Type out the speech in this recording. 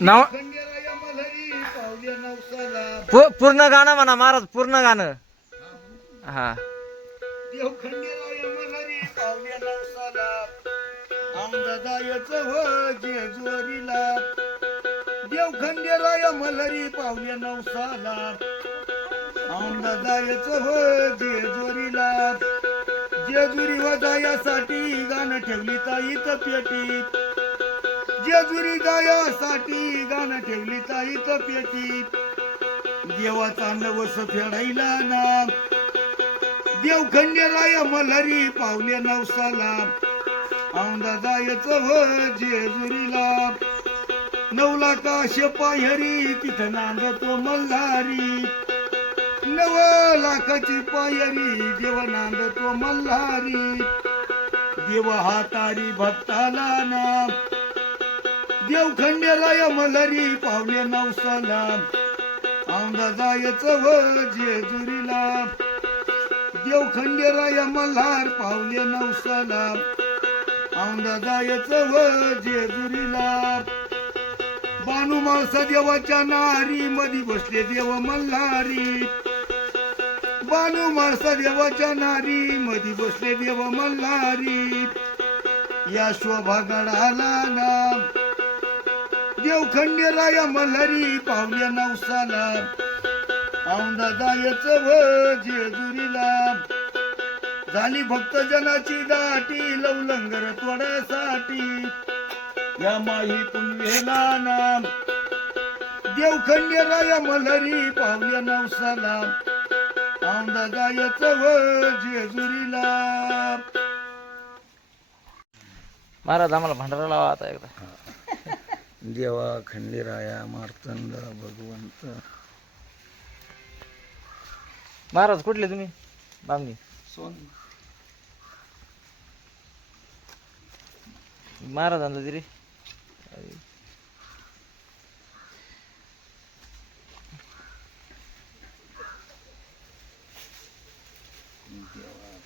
नाव खंडेराया मल्हारी पावले नवसाला. पूर्ण गाणं म्हणा महाराज, पूर्ण गाणं. हा. देव खंडेराया मल्हारी पावले नवसाला. आमदादायचं हो जेजुरीला. देव खंडेराया मल्हारी पावले नवसाला. आमदादायचं हो जेजुरीला. जेजुरी वजायासाठी गाणं ठेवली ताईत पेटीत. जेजुरी जायासाठी गाणं ठेवली ताईत पेटीत. देवाचा नवस फेडायला ना. देव खंडेराया मल्हारी पावले नवसाला. औंधा जायचं हो जेजुरीला. 9 लाखाशे पायरी तिथं नांदतो मल्हारी. 9 लाखाची पायरी देव नांदतो मल्हारी. देव हातारी भक्ताला ना. देव खंडेराया मल्हारी पावले नवसाला. औंधा जायचं हो जेजुरीला. देव खंडेराया मल्हार पावले नवसाला. औंधा जायचं हो जेजुरीला. बानू माळसा देवाच्या नारी मधी बसले देव मल्हारी. बानू माळसा देवाच्या नारी मधी बसले देव मल्हारी. या शोभा गडाला नाम. देव खंडेराया मल्हारी पावले नवसाला. औंधा जायचं हो जेजुरीला. झाली भक्तजनाची दाटी लवलंगर तोडासाठी. या माही पुनवेला नाम. देव खंडेराया मल्हारी पावले नवसाला. औंधा जायचं हो जेजुरीला. महाराज आम्हाला भांडारा लावा आता एकदा. देवा खंडेराया मार्तंड भगवंत. महाराज कुठले तुम्ही? बामणी. सोन महाराजांना तरी देवा